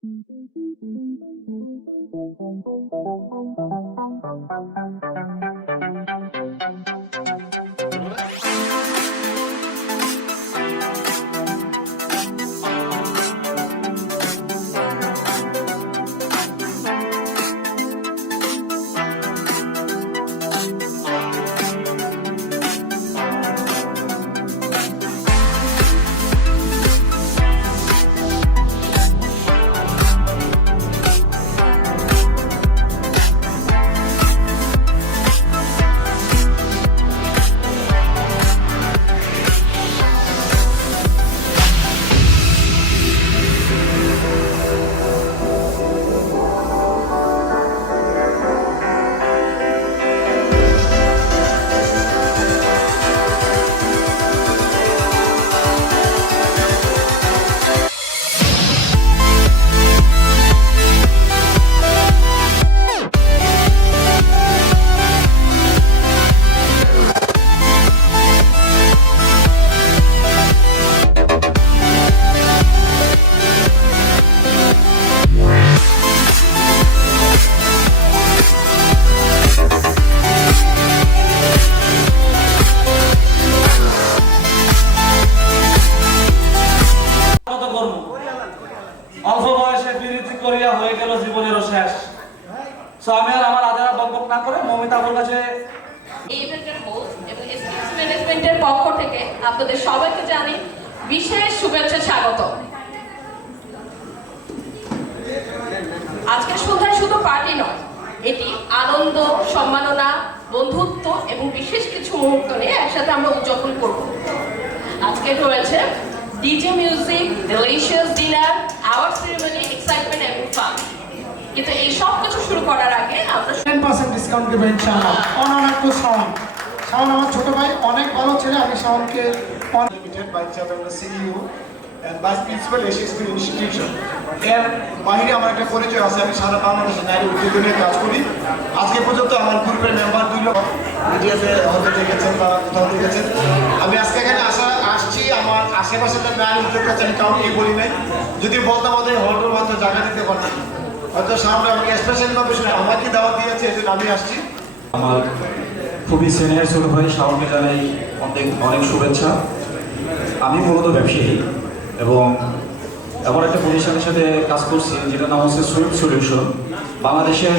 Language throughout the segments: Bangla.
অল্প বয়সে বিরতি করিয়া হয়ে গেল জীবনেরও শেষ। আমি আর আমার আদারা বকবক না করে মমিতার কাছে এই ইভেন্টের হোস্ট এবং এসকিউএস ম্যানেজমেন্টের পক্ষ থেকে আপনাদের সবাইকে জানি বিশেষ শুভেচ্ছা স্বাগত। আজকে সন্ধ্যায় শুধু পার্টি নয়, এটি আনন্দ, সম্মাননা, বন্ধুত্ব এবং বিশেষ কিছু মুহূর্ত নিয়ে একসাথে আমরা উদযাপন করব। আজকে রয়েছে DJ music, delicious dinner, our ceremony, excitement এবং ফান। কিন্তু এই সব কিছু শুরু করার আগে আমরা 10% ডিসকাউন্ট দেবো ইনশাআল্লাহ। Honour to Shaon. শাওন আমার ছোট ভাই, অনেক ভালো ছেলে। আমি শাওনকে limited by chairman CEO and vice principal Asia school institution এর বাইরে আমার একটা পরিচয় আছে। আমি সারা বাংলাদেশে নারী উদ্যোগ নিয়ে কাজ করি। আজকে পর্যন্ত আমার গ্রুপের মেম্বার 2 লক্ষ মিডিয়াতে হতে দেখেছেন বা কোথাও দেখেছেন। আমি আজকে এখানে আসছি আমার আশেপাশে যে নারী উদ্যোগ আছে আমি কাউকে বলি নাই। যদি বলতাম আমাদের হলরুম হয়তো জায়গা দিতে পারতাম, হয়তো সামনে আমি স্পেশাল ভাবে আমাকে দাওয়াত দিয়েছে, এই জন্য আমি আসছি। আমার খুবই সিনিয়র ছোট ভাই শাওনকে জানাই অনেক অনেক শুভেচ্ছা। আমি মূলত ব্যবসায়ী এবং এমন একটা প্রতিষ্ঠানের সাথে কাজ করছি যেটার নাম হচ্ছে সুইফট সলিউশন। বাংলাদেশের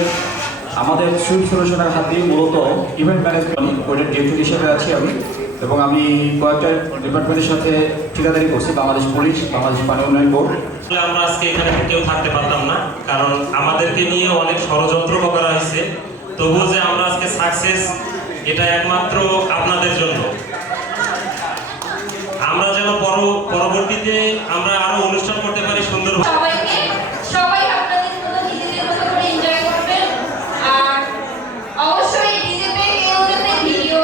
আমাদের সুইফট সলিউশনের হাত দিয়ে মূলত ইভেন্ট ম্যানেজমেন্ট ওইটার ডিরেক্টর হিসেবে আছি আমি, এবং আমি কয়েকটা ডিপার্টমেন্টের সাথে ঠিকাদারি করছি, বাংলাদেশ পুলিশ, বাংলাদেশ পানি উন্নয়ন বোর্ড। আমরা আজকে এখানে কেউ থাকতে পারতাম না, কারণ আমাদেরকে নিয়ে অনেক ষড়যন্ত্র করা হয়েছে। তবুও যে আমরা আজকে সাকসেস, এটা একমাত্র আপনাদের জন্য। আমরা যেন পরবর্তীতে আমরা আরো অনুষ্ঠান করতে পারি সুন্দর। সবাই আপনাদের মতো নিজেদের মতো করে এনজয় করবেন। আর অবশ্যই ডিজেতে কেউ যাতে ভিডিও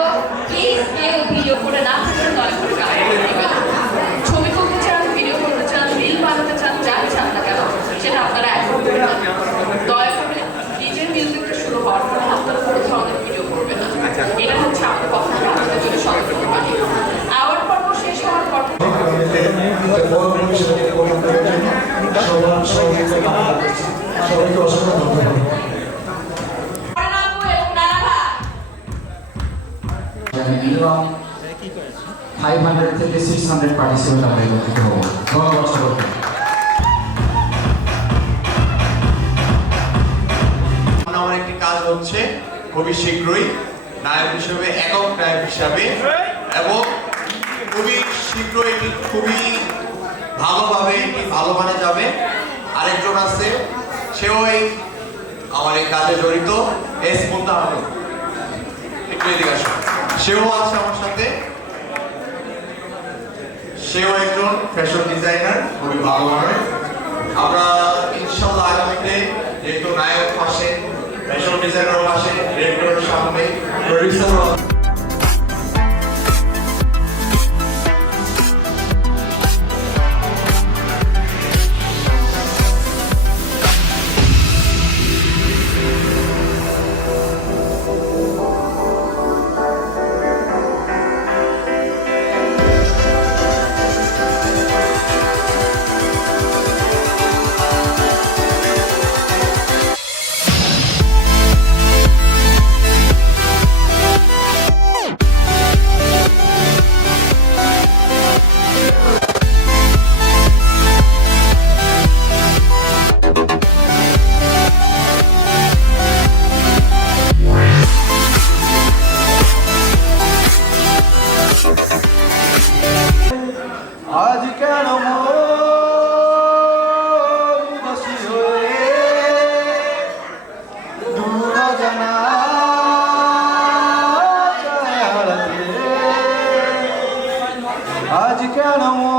করে না থাকেন, দয়া করে ছবি তুলতে চান, ভিডিও করতে চান, রিল বানাতে চান, যা চান না কেন সেটা আপনারা এখন করবেন। দয়া করে ডিজের মিউজিকটা শুরু হওয়ার পরে আপনারা কোনো ধরনের ভিডিও করবেন না। এটা হচ্ছে আমার কথা, আপনাদের জন্য সতর্ক বাণী। আওয়ার পর্ব শেষ হওয়ার পর সবাইকে অসংখ্য ধন্যবাদ। মিনিমাম 500 থেকে 600 পার্টিসিপেন্ট আমরা একত্রিত হবো। ধন্যবাদ সবাইকে। আমার একটি কাজ হচ্ছে খুবই শীঘ্রই নায়ক হিসেবে, একক নায়ক হিসাবে, এবং খুবই শীঘ্রই এটি খুবই ভালোভাবে এটি ভালো মানে যাবে। আরেকজন আছে, সেও আমার এই কাজে জড়িত, এস মুন্তাহার, একটু এদিকে আসুন। সেও আছে আমার সাথে, সেও একজন ফ্যাশন ডিজাইনার, খুবই ভালো মানে। আমরা ইনশাল্লাহ আগামীতে যেহেতু নায়ক পাশে, ফ্যাশন ডিজাইনার পাশে, ডিরেক্টরের সামনে, প্রডিউসার আজ কেন মন উদাসী হয়ে দূর জানা আজ কেন মন